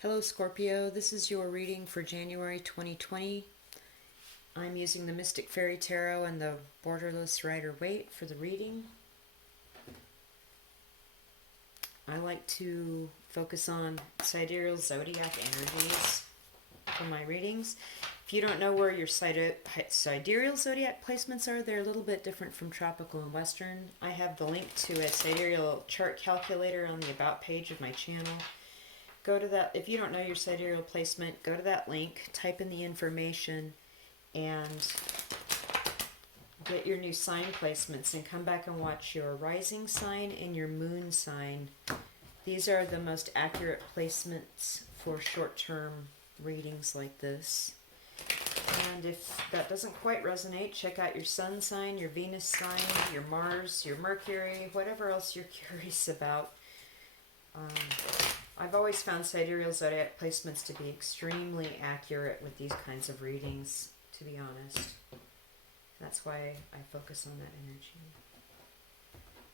Hello Scorpio, this is your reading for January 2020. I'm using the Mystic Fairy Tarot and the Borderless Rider-Waite for the reading. I like to focus on sidereal zodiac energies for my readings. If you don't know where your sidereal zodiac placements are, they're a little bit different from tropical and western. I have the link to a sidereal chart calculator on the About page of my channel. Go to that. If you don't know your sidereal placement, go to that link, type in the information, and get your new sign placements, and come back and watch your rising sign and your moon sign. These are the most accurate placements for short-term readings like this. And if that doesn't quite resonate, check out your sun sign, your Venus sign, your Mars, your Mercury, whatever else you're curious about. I've always found sidereal zodiac placements to be extremely accurate with these kinds of readings, to be honest. That's why I focus on that energy.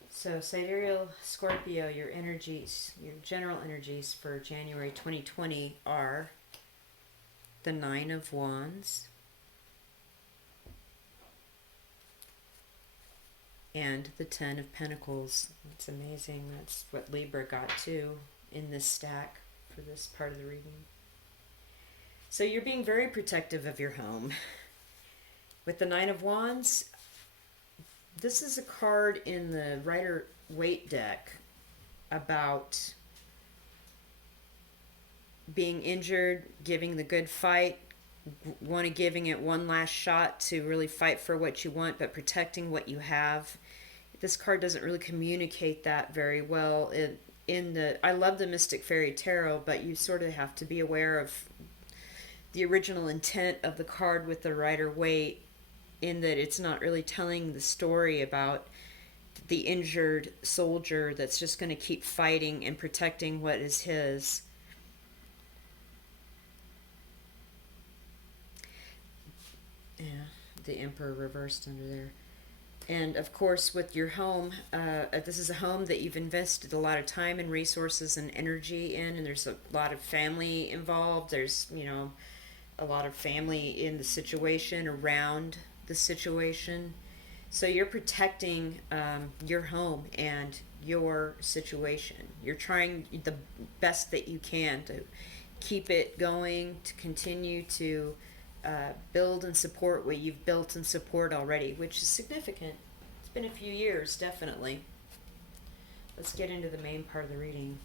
So sidereal Scorpio, your energies, your general energies for January 2020 are the Nine of Wands and the Ten of Pentacles. It's amazing. That's what Libra got too in this stack for this part of the reading. So you're being very protective of your home. With the Nine of Wands, this is a card in the Rider-Waite deck about being injured, giving the good fight, giving it one last shot to really fight for what you want, but protecting what you have. This card doesn't really communicate that very well. I love the Mystic Fairy Tarot, but you sort of have to be aware of the original intent of the card with the Rider-Waite, in that it's not really telling the story about the injured soldier that's just going to keep fighting and protecting what is his. Yeah, the Emperor reversed under there. And of course, with your home, this is a home that you've invested a lot of time and resources and energy in, and there's a lot of family involved. There's, a lot of family in the situation, around the situation. So you're protecting your home and your situation. You're trying the best that you can to keep it going, to continue to build and support what you've built and support already, which is significant. It's been a few years, definitely. Let's get into the main part of the reading.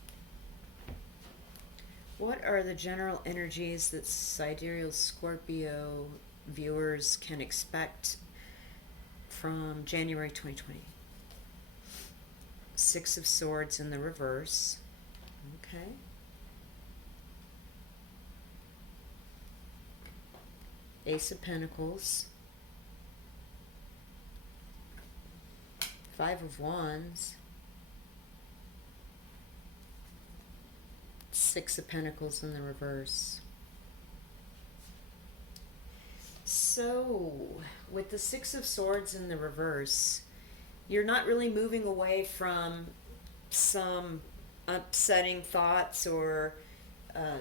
What are the general energies that sidereal Scorpio viewers can expect from January 2020? Six of Swords in the reverse. Okay. Ace of Pentacles, Five of Wands, Six of Pentacles in the reverse. So, with the Six of Swords in the reverse, you're not really moving away from some upsetting thoughts or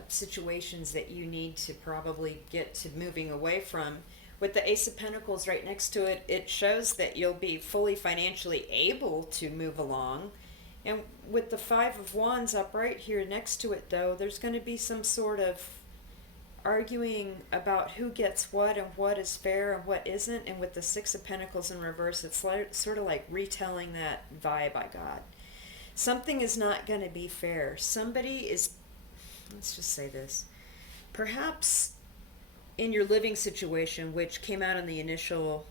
situations that you need to probably get to moving away from. With the Ace of Pentacles right next to it, it shows that you'll be fully financially able to move along. And with the Five of Wands up right here next to it, though, there's going to be some sort of arguing about who gets what and what is fair and what isn't. And with the Six of Pentacles in reverse, it's sort of like retelling that vibe I got. Something is not going to be fair. Somebody is, let's just say this, perhaps in your living situation, which came out in the initial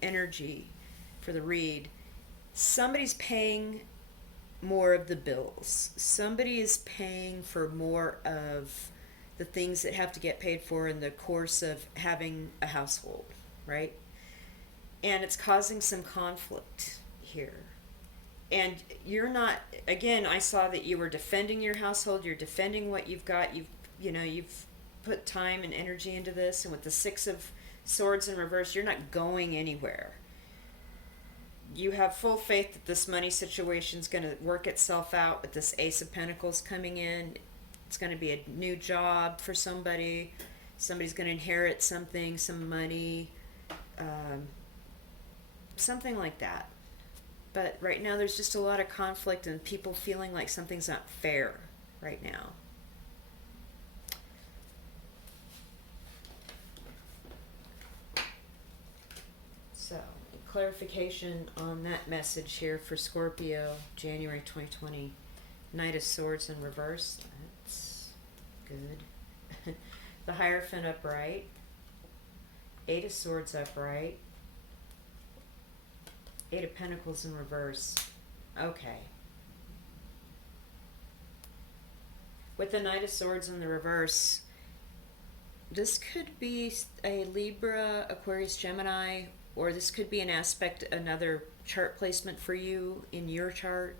energy for the read, somebody's paying more of the bills. Somebody is paying for more of the things that have to get paid for in the course of having a household, right? And it's causing some conflict here. And you're not, again, I saw that you were defending your household, you're defending what you've got, you've put time and energy into this, and with the Six of Swords in reverse, you're not going anywhere. You have full faith that this money situation is going to work itself out with this Ace of Pentacles coming in. It's going to be a new job for somebody. Somebody's going to inherit something, some money, um, something like that. But right now there's just a lot of conflict and people feeling like something's not fair right now. So, clarification on that message here for Scorpio, January 2020. Knight of Swords in reverse. That's good. The Hierophant upright. Eight of Swords upright. Eight of Pentacles in reverse. Okay. With the Knight of Swords in the reverse, this could be a Libra, Aquarius, Gemini, or this could be an aspect, another chart placement for you in your chart.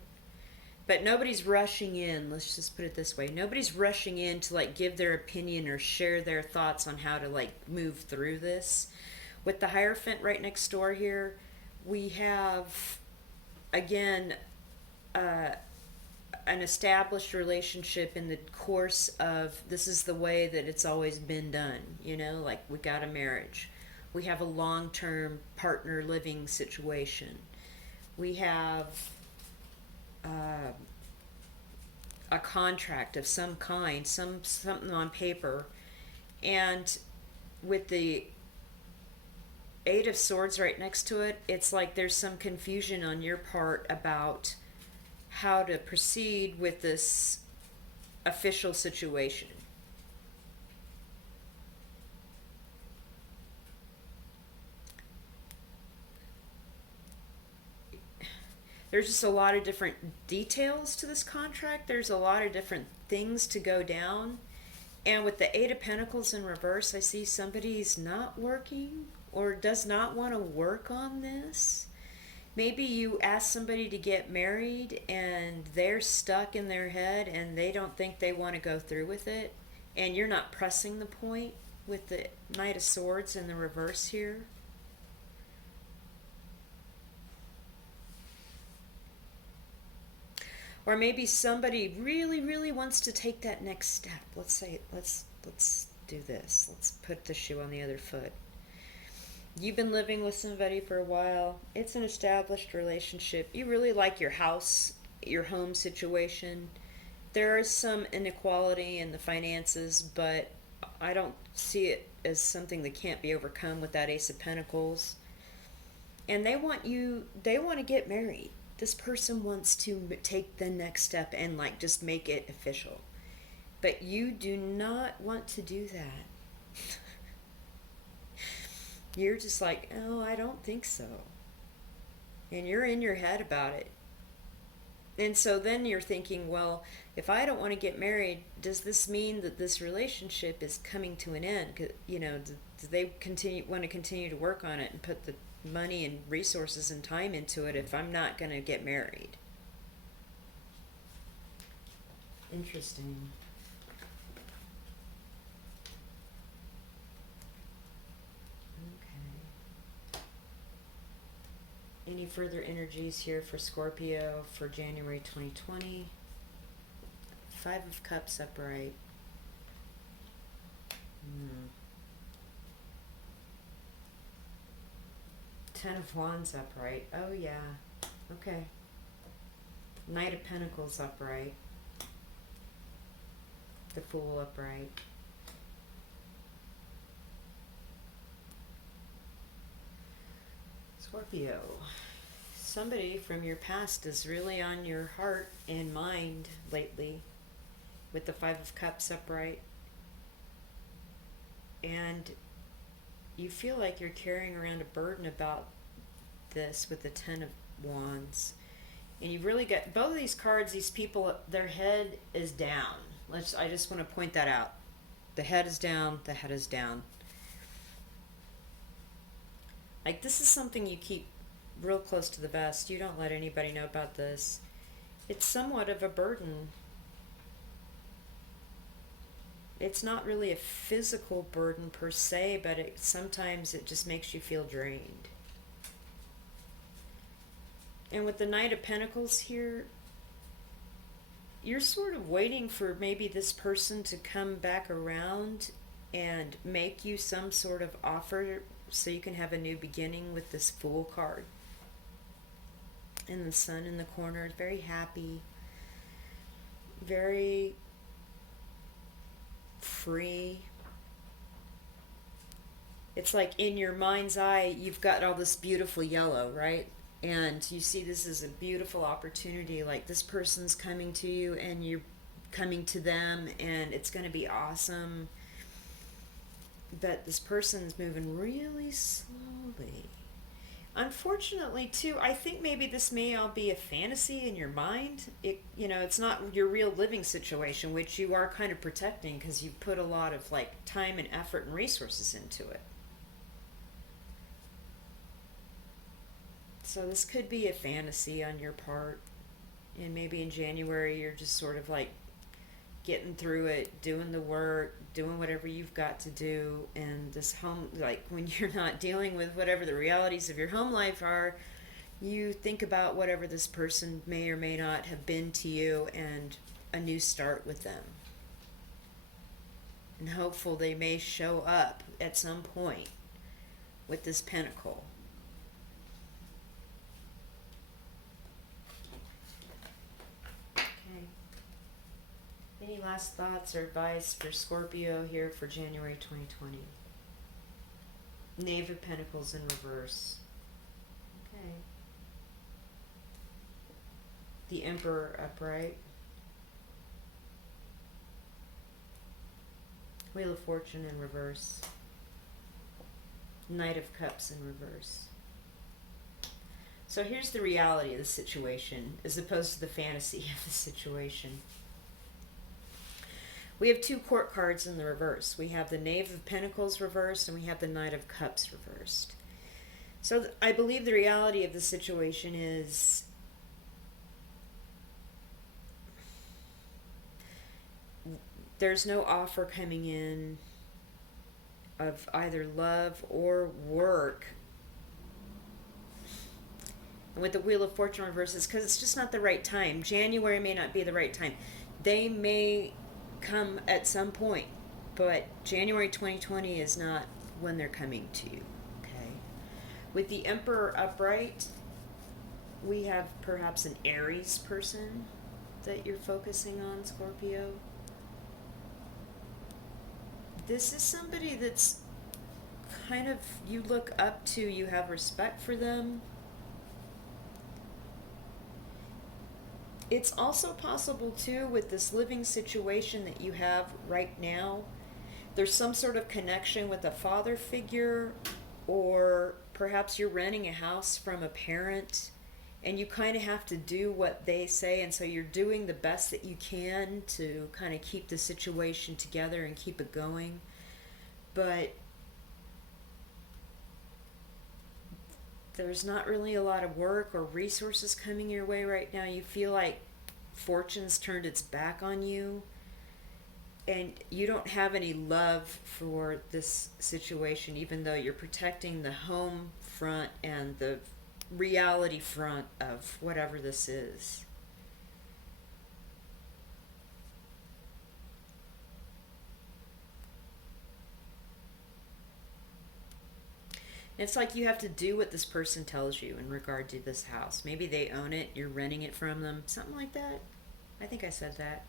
But nobody's rushing in, let's just put it this way. Nobody's rushing in to like give their opinion or share their thoughts on how to like move through this. With the Hierophant right next door here, we have, again, an established relationship in the course of this is the way that it's always been done, you know, like we got a marriage. We have a long-term partner living situation. We have a contract of some kind, something on paper. And with the Eight of Swords right next to it, it's like there's some confusion on your part about how to proceed with this official situation. There's just a lot of different details to this contract. There's a lot of different things to go down. And with the Eight of Pentacles in reverse, I see somebody's not working or does not want to work on this. Maybe you ask somebody to get married and they're stuck in their head and they don't think they want to go through with it. And you're not pressing the point with the Knight of Swords in the reverse here. Or maybe somebody really, really wants to take that next step. Let's do this. Let's put the shoe on the other foot. You've been living with somebody for a while. It's an established relationship. You really like your house, your home situation. There is some inequality in the finances, but I don't see it as something that can't be overcome with that Ace of Pentacles. And they want to get married. This person wants to take the next step and like just make it official. But you do not want to do that. You're just like, oh, I don't think so. And you're in your head about it. And so then you're thinking, well, if I don't want to get married, does this mean that this relationship is coming to an end? You know, do they want to continue to work on it and put the money and resources and time into it if I'm not going to get married? Interesting. Okay. Any further energies here for Scorpio for January 2020? Five of Cups upright. Ten of Wands upright. Oh yeah. Okay. Knight of Pentacles upright. The Fool upright. Scorpio. Somebody from your past is really on your heart and mind lately with the Five of Cups upright. And you feel like you're carrying around a burden about this with the Ten of Wands. And you've really got both of these cards, these people, their head is down. I just want to point that out. The head is down, the head is down. Like this is something you keep real close to the vest. You don't let anybody know about this. It's somewhat of a burden. It's not really a physical burden per se, but sometimes it just makes you feel drained. And with the Knight of Pentacles here, you're sort of waiting for maybe this person to come back around and make you some sort of offer so you can have a new beginning with this Fool card. And the sun in the corner, very happy, very free. It's like in your mind's eye, you've got all this beautiful yellow, right? And you see this as a beautiful opportunity. Like this person's coming to you and you're coming to them, and it's going to be awesome. But this person's moving really slowly. Unfortunately, too, I think maybe this may all be a fantasy in your mind. It's not your real living situation, which you are kind of protecting because you put a lot of like time and effort and resources into it. So this could be a fantasy on your part, and maybe in January you're just sort of like getting through it, doing the work, doing whatever you've got to do, and this home, like when you're not dealing with whatever the realities of your home life are, you think about whatever this person may or may not have been to you and a new start with them. And hopeful they may show up at some point with this pentacle. Any last thoughts or advice for Scorpio here for January 2020? Knave of Pentacles in reverse. Okay. The Emperor upright. Wheel of Fortune in reverse. Knight of Cups in reverse. So here's the reality of the situation as opposed to the fantasy of the situation. We have two court cards in the reverse. We have the Knave of Pentacles reversed, and we have the Knight of Cups reversed. So I believe the reality of the situation is there's no offer coming in of either love or work. And with the Wheel of Fortune reversed, it's because it's just not the right time. January may not be the right time. They may come at some point, but January 2020 is not when they're coming to you. Okay. With the Emperor upright, we have perhaps an Aries person that you're focusing on, Scorpio. This is somebody that's kind of, you look up to, you have respect for them. It's also possible, too, with this living situation that you have right now, there's some sort of connection with a father figure, or perhaps you're renting a house from a parent, and you kind of have to do what they say, and so you're doing the best that you can to kind of keep the situation together and keep it going. But there's not really a lot of work or resources coming your way right now. You feel like fortune's turned its back on you, and you don't have any love for this situation, even though you're protecting the home front and the reality front of whatever this is. It's like you have to do what this person tells you in regard to this house. Maybe they own it, you're renting it from them, something like that. I think I said that.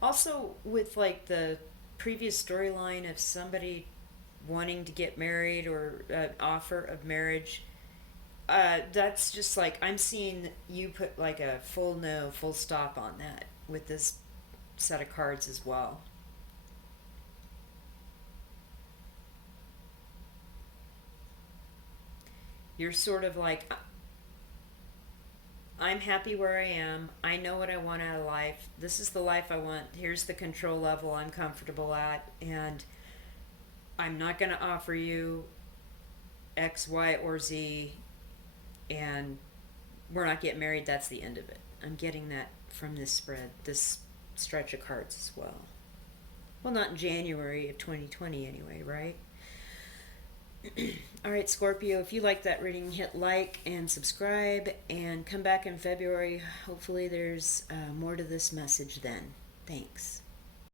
Also, with like the previous storyline of somebody wanting to get married or an offer of marriage, that's just like I'm seeing you put like a full no, full stop on that with this set of cards as well. You're sort of like, I'm happy where I am. I know what I want out of life. This is the life I want. Here's the control level I'm comfortable at. And I'm not going to offer you X, Y, or Z. And we're not getting married. That's the end of it. I'm getting that from this spread, this stretch of cards as well. Well, not in January of 2020 anyway, right? All right, Scorpio, if you like that reading, hit like and subscribe and come back in February. Hopefully, there's more to this message then. Thanks.